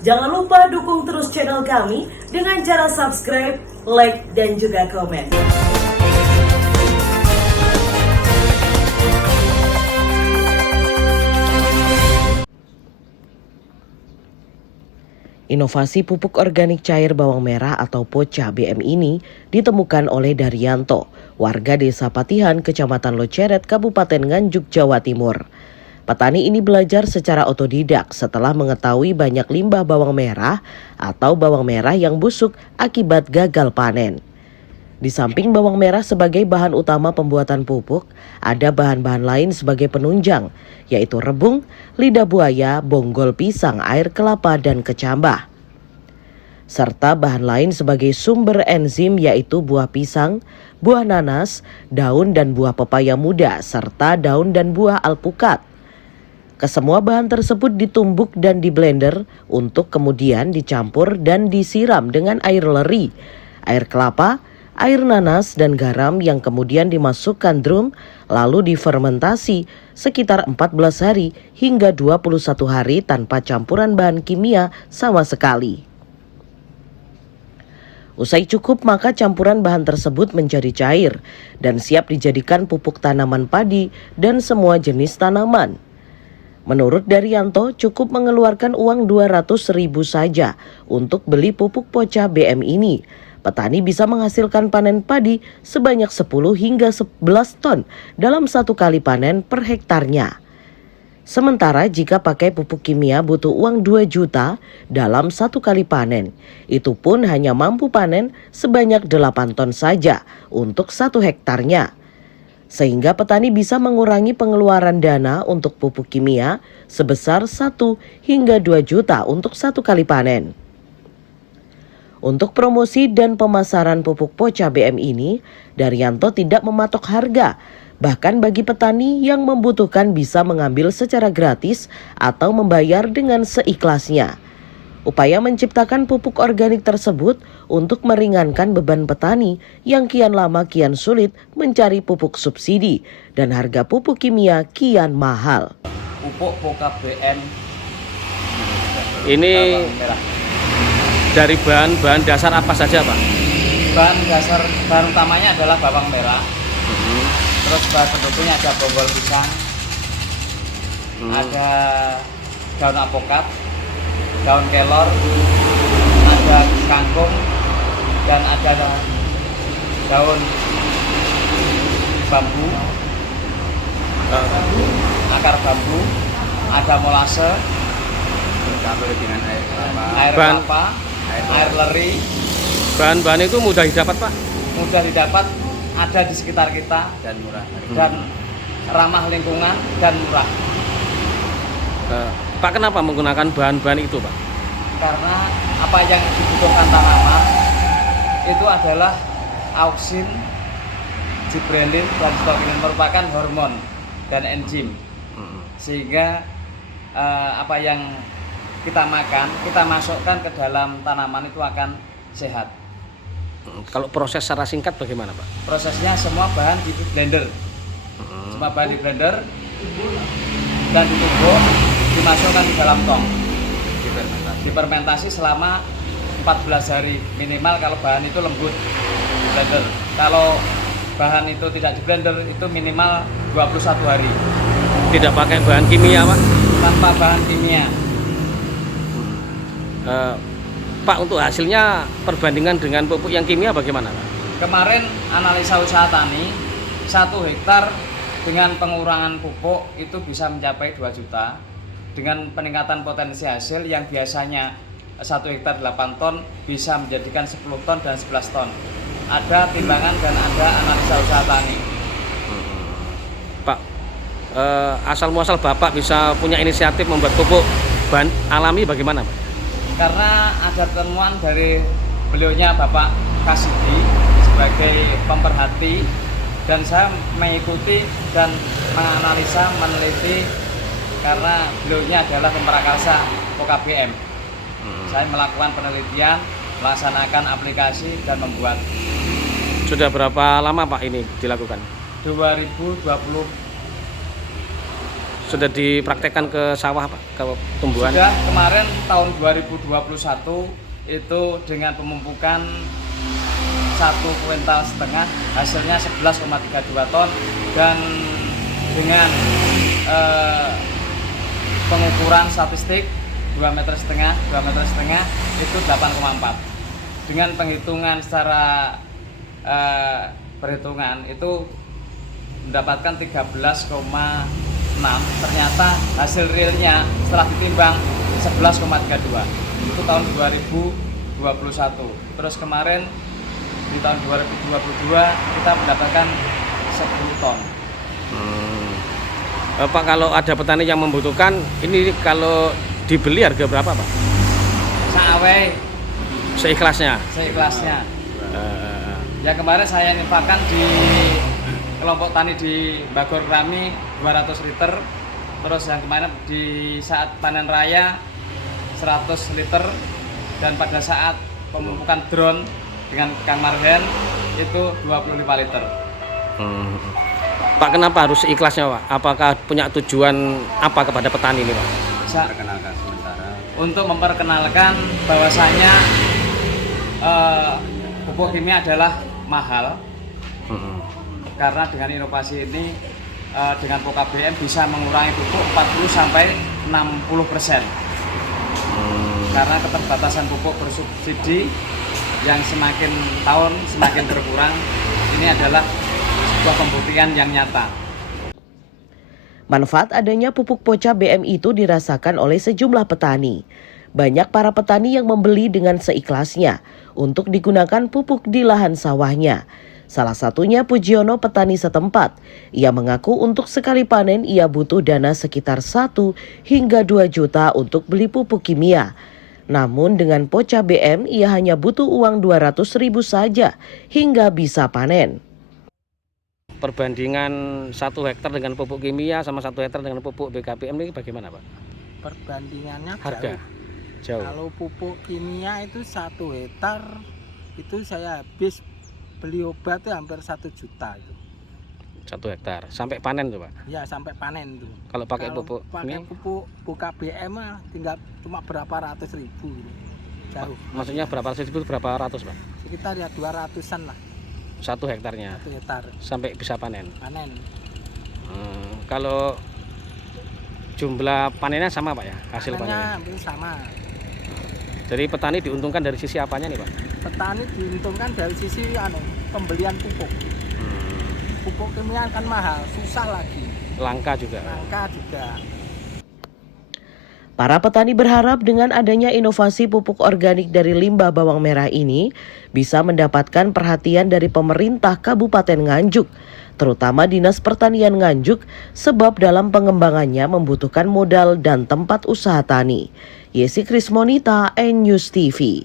Jangan lupa dukung terus channel kami dengan cara subscribe, like, dan juga komen. Inovasi pupuk organik cair bawang merah atau POCA BM ini ditemukan oleh Daryanto, warga Desa Patihan, Kecamatan Loceret, Kabupaten Nganjuk, Jawa Timur. Petani ini belajar secara otodidak setelah mengetahui banyak limbah bawang merah atau bawang merah yang busuk akibat gagal panen. Di samping bawang merah sebagai bahan utama pembuatan pupuk, ada bahan-bahan lain sebagai penunjang, yaitu rebung, lidah buaya, bonggol pisang, air kelapa, dan kecambah. Serta bahan lain sebagai sumber enzim yaitu buah pisang, buah nanas, daun dan buah pepaya muda, serta daun dan buah alpukat. Kesemua bahan tersebut ditumbuk dan diblender untuk kemudian dicampur dan disiram dengan air leri, air kelapa, air nanas, dan garam yang kemudian dimasukkan drum lalu difermentasi sekitar 14 hari hingga 21 hari tanpa campuran bahan kimia sama sekali. Usai cukup maka campuran bahan tersebut menjadi cair dan siap dijadikan pupuk tanaman padi dan semua jenis tanaman. Menurut Daryanto, cukup mengeluarkan uang 200.000 saja untuk beli pupuk POCA BM ini. Petani bisa menghasilkan panen padi sebanyak 10 hingga 11 ton dalam satu kali panen per hektarnya. Sementara jika pakai pupuk kimia butuh uang 2 juta dalam satu kali panen. Itu pun hanya mampu panen sebanyak 8 ton saja untuk satu hektarnya. Sehingga petani bisa mengurangi pengeluaran dana untuk pupuk kimia sebesar 1 hingga 2 juta untuk satu kali panen. Untuk promosi dan pemasaran pupuk POCA BM ini, Daryanto tidak mematok harga. Bahkan bagi petani yang membutuhkan bisa mengambil secara gratis atau membayar dengan seikhlasnya. Upaya menciptakan pupuk organik tersebut untuk meringankan beban petani yang kian lama kian sulit mencari pupuk subsidi dan harga pupuk kimia kian mahal. Pupuk POCA BM ini dari bahan dasar apa saja, Pak? bahan utamanya adalah bawang merah. Terus bahan pendukungnya ada bonggol pisang, ada daun alpukat, daun kelor, ada kangkung, dan ada daun bambu, akar bambu, ada molase, dengan air kelapa, air leri. Bahan-bahan itu mudah didapat, Pak? Mudah didapat, ada di sekitar kita dan murah, dan ramah lingkungan dan murah. Pak, kenapa menggunakan bahan-bahan itu, Pak? Karena apa yang dibutuhkan tanaman itu adalah auksin, gibberellin, dan stokinin, merupakan hormon dan enzim. Sehingga apa yang kita makan, kita masukkan ke dalam tanaman itu akan sehat. Kalau proses secara singkat bagaimana, Pak? Prosesnya semua bahan di blender. Semua bahan di blender dan ditumbuk, dimasukkan di dalam tong. Difermentasi selama 14 hari minimal kalau bahan itu lembut di blender. Kalau bahan itu tidak di blender itu minimal 21 hari. Tidak pakai bahan kimia, Pak? Tanpa bahan kimia. Pak, untuk hasilnya perbandingan dengan pupuk yang kimia bagaimana, Pak? Kemarin analisa usaha tani 1 hektar dengan pengurangan pupuk itu bisa mencapai 2 juta. Dengan peningkatan potensi hasil yang biasanya 1 hektar 8 ton bisa menjadikan 10 ton dan 11 ton. Ada timbangan dan ada analisa usaha tani. Pak, asal muasal Bapak bisa punya inisiatif membuat pupuk bahan alami bagaimana, Pak? Karena ada temuan dari beliaunya Bapak Kasidi sebagai pemerhati, dan saya mengikuti dan menganalisa, meneliti karena beliaunya adalah pemprakarsa POCA BM. Saya melakukan penelitian, melaksanakan aplikasi dan membuat. Sudah berapa lama, Pak, ini dilakukan? 2020 sudah dipraktekkan ke sawah Pak, ke tumbuhan? Sudah, kemarin tahun 2021 itu dengan pemupukan 1,5 kuintal hasilnya 11,32 ton, dan dengan pengukuran statistik 2,5 meter itu 8,4. Dengan penghitungan secara perhitungan itu mendapatkan 13,6, ternyata hasil realnya setelah ditimbang 11,32. Itu tahun 2021. Terus kemarin di tahun 2022 kita mendapatkan 10 ton. Pak, kalau ada petani yang membutuhkan, ini kalau dibeli harga berapa Pak? Sawe Seikhlasnya? Seikhlasnya. Ya kemarin saya infakkan di kelompok tani di Bagor Rami 200 liter. Terus yang kemarin di saat panen raya 100 liter. Dan pada saat pemupukan drone dengan Kang Marhen itu 25 liter. Pak, kenapa harus ikhlasnya Pak? Apakah punya tujuan apa kepada petani ini Pak? Perkenalkan sementara. Untuk memperkenalkan bahwasanya pupuk kimia adalah mahal. Karena dengan inovasi ini dengan pupuk KBM bisa mengurangi pupuk 40-60%. Karena keterbatasan pupuk bersubsidi yang semakin tahun semakin berkurang, ini adalah sebuah pembuktian yang nyata. Manfaat adanya pupuk Poca BM itu dirasakan oleh sejumlah petani. Banyak para petani yang membeli dengan seikhlasnya untuk digunakan pupuk di lahan sawahnya. Salah satunya Pujiono, petani setempat. Ia mengaku untuk sekali panen ia butuh dana sekitar 1 hingga 2 juta untuk beli pupuk kimia. Namun dengan Poca BM ia hanya butuh uang 200.000 saja hingga bisa panen. Perbandingan 1 hektar dengan pupuk kimia sama 1 hektar dengan pupuk BKBM ini bagaimana Pak? Perbandingannya Harga? Jauh. Kalau pupuk kimia itu 1 hektar itu saya habis beli obat itu hampir 1 juta itu. 1 hektar sampai panen tuh Pak? Ya sampai panen tuh. Kalau pakai pupuk pakai ini? pupuk KBM tinggal cuma berapa ratus ribu gitu. Jauh. Maksudnya berapa ratus ribu, berapa ratus Pak? Sekitar ya 200-an lah. 1 hektarnya? 1 hektar. Sampai bisa panen? Panen. Kalau jumlah panennya sama Pak ya? Hasil Panennya panennya? hampir sama. Jadi petani diuntungkan dari sisi apanya nih Pak? Petani diuntungkan dari sisi pembelian pupuk. Pupuk kimia kan mahal, susah lagi. Langka juga? Langka juga. Para petani berharap dengan adanya inovasi pupuk organik dari limbah bawang merah ini bisa mendapatkan perhatian dari pemerintah Kabupaten Nganjuk, terutama Dinas Pertanian Nganjuk, sebab dalam pengembangannya membutuhkan modal dan tempat usaha tani. Yesi Krismonita, N News TV.